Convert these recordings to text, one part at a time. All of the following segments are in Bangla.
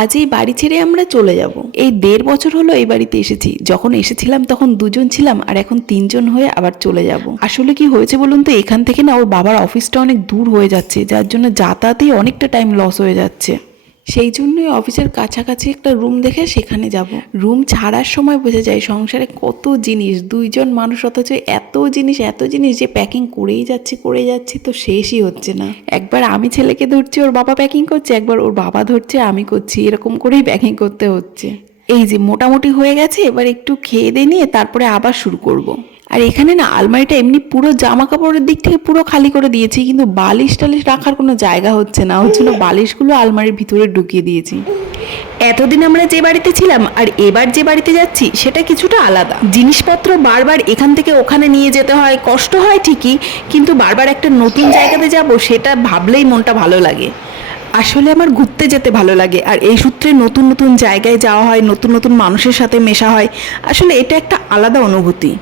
আজ এই বাড়ি ছেড়ে আমরা চলে যাব। এই দেড় বছর হলো এই বাড়িতে এসেছি। যখন এসেছিলাম তখন দুজন ছিলাম আর এখন তিনজন হয়ে আবার চলে যাব। আসলে কি হয়েছে বলুন তো? এখান থেকে না ওর বাবার অফিসটা অনেক দূর হয়ে যাচ্ছে, যার জন্য যাতায়াতেই অনেকটা টাইম লস হয়ে যাচ্ছে। সেই জন্যই অফিসের কাছাকাছি একটা রুম দেখে সেখানে যাব। রুম ছাড়ার সময় বোঝা যায় সংসারে কত জিনিস, দুইজন মানুষ অথচ এত জিনিস এত জিনিস যে প্যাকিং করেই যাচ্ছি করে যাচ্ছি তো শেষই হচ্ছে না। একবার আমি ছেলেকে ধরছি, ওর বাবা প্যাকিং করছে, একবার ওর বাবা ধরছে, আমি করছি, এরকম করেই প্যাকিং করতে হচ্ছে। এই যে মোটামুটি হয়ে গেছে, এবার একটু খেয়ে দিয়ে নিয়ে তারপরে আবার শুরু করব। আর এখানে না আলমারিটা এমনি পুরো জামা কাপড়ের দিক থেকে পুরো খালি করে দিয়েছি, কিন্তু বালিশ টালিশ রাখার কোনো জায়গা হচ্ছে না। জন্য বালিশগুলো আলমারির ভিতরে ঢুকিয়ে দিয়েছি। এতদিন আমরা যে বাড়িতে ছিলাম আর এবার যে বাড়িতে যাচ্ছি, সেটা কিছুটা আলাদা। জিনিসপত্র বারবার এখান থেকে ওখানে নিয়ে যেতে হয়, কষ্ট হয় ঠিকই, কিন্তু বারবার একটা নতুন জায়গাতে যাব, সেটা ভাবলেই মনটা ভালো লাগে। আসলে আমার ঘুরতে যেতে ভালো লাগে, আর এই সূত্রে নতুন নতুন জায়গায় যাওয়া হয়, নতুন নতুন মানুষের সাথে মেশা হয়। আসলে এটা একটা আলাদা অনুভূতি।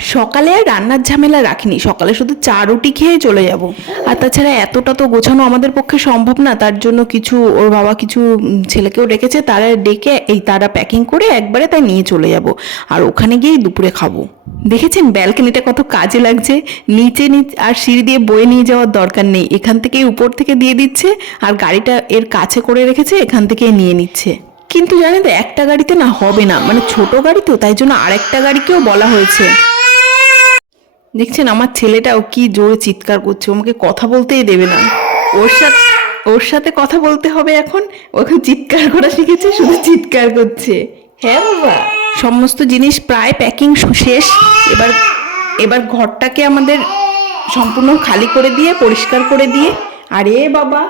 সকালে আর রান্নার ঝামেলা রাখিনি। সকালে শুধু চা রুটি খেয়ে চলে যাব। আর তাছাড়া এতটা তো গোছানো আমাদের পক্ষে সম্ভব না, তার জন্য কিছু ওর বাবা কিছু ছেলেকেও ডেকেছে, তারা ডেকে এই তারা প্যাকিং করে একবারে তাই নিয়ে চলে যাব। আর ওখানে গিয়েই দুপুরে খাব। দেখেছেন ব্যালকনিটা কত কাজে লাগছে? নিচে নিচ- আর সিঁড়ি দিয়ে বয়ে নিয়ে যাওয়ার দরকার নেই। এখান থেকেই উপর থেকে দিয়ে দিচ্ছে, আর গাড়িটা এর কাছে করে রেখেছে, এখান থেকেই নিয়ে নিচ্ছে। কিন্তু জানেন তো, একটা গাড়িতে না হবে না। মানে ছোট গাড়ি তো, তাই জন্য আরেকটা গাড়িকেও বলা হয়েছে। দেখছেন আমার ছেলেটাও কি জোরে চিৎকার করছে, আমাকে কথা বলতেই দেবে না। ওর সাথে ওর সাথে কথা বলতে হবে এখন, ও এখন চিৎকার করা শিখেছে, শুধু চিৎকার করছে। হ্যাঁ বাবা। সমস্ত জিনিস প্রায় প্যাকিং শেষ। এবার এবার ঘরটাকে আমাদের সম্পূর্ণ খালি করে দিয়ে, পরিষ্কার করে দিয়ে, আরে বাবা।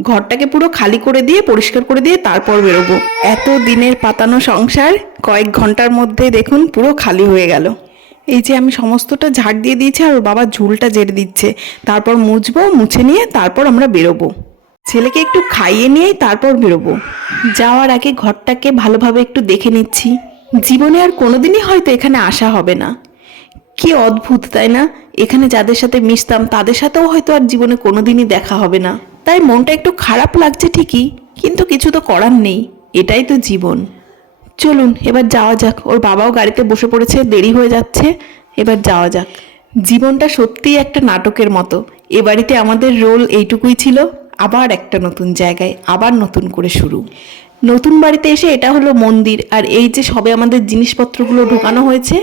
ঘরটাকে পুরো খালি করে দিয়ে, পরিষ্কার করে দিয়ে তারপর বেরোবো। এত দিনের পাতানো সংসার, কয়েক ঘণ্টার মধ্যে দেখুন পুরো খালি হয়ে গেল। এই যে আমি সমস্তটা ঝাড় দিয়ে দিয়েছি আর ওর বাবা ঝুলটা জেরে দিচ্ছে। তারপর মুছবো, মুছে নিয়ে তারপর আমরা বেরোবো। ছেলেকে একটু খাইয়ে নিয়েই তারপর বেরোবো। যাওয়ার আগে ঘরটাকে ভালোভাবে একটু দেখে নিচ্ছি। জীবনে আর কোনোদিনই হয়তো এখানে আসা হবে না। কি অদ্ভুত, তাই না? এখানে যাদের সাথে মিশতাম, তাদের সাথেও হয়তো আর জীবনে কোনোদিনই দেখা হবে না। তাই মনটা একটু খারাপ লাগছে ঠিকই, কিন্তু কিছু তো করার নেই। এটাই তো জীবন। চলুন, এবার যাওয়া যাক। ওর বাবাও গাড়িতে বসে পড়েছে, দেরি হয়ে যাচ্ছে। এবার যাওয়া যাক। জীবনটা সত্যিই একটা নাটকের মতো। এ বাড়িতে আমাদের রোল এইটুকুই ছিল, আবার একটা নতুন জায়গায়, আবার নতুন করে শুরু। নতুন বাড়িতে এসে এটা হলো মন্দির, আর এই যে সবে আমাদের জিনিসপত্রগুলো ঢোকানো হয়েছে,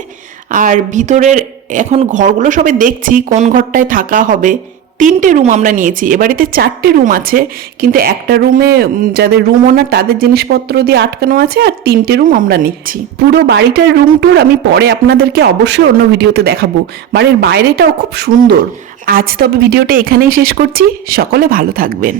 আর ভিতরের এখন ঘরগুলো সবে দেখছি, কোন ঘরটায় থাকা হবে তিনটে রুম আমরা নিয়েছি। এ বাড়িতে চারটে রুম আছে, কিন্তু একটা রুমে যাদের রুম ওনার তাদের জিনিসপত্র দিয়ে আটকানো আছে আর তিনটে রুম আমরা নিচ্ছি। পুরো বাড়িটার রুম ট্যুর আমি পরে আপনাদেরকে অবশ্যই অন্য ভিডিওতে দেখাবো। বাড়ির বাইরেটাও খুব সুন্দর। আজ তবে ভিডিওটা এখানেই শেষ করছি। সকলে ভালো থাকবেন।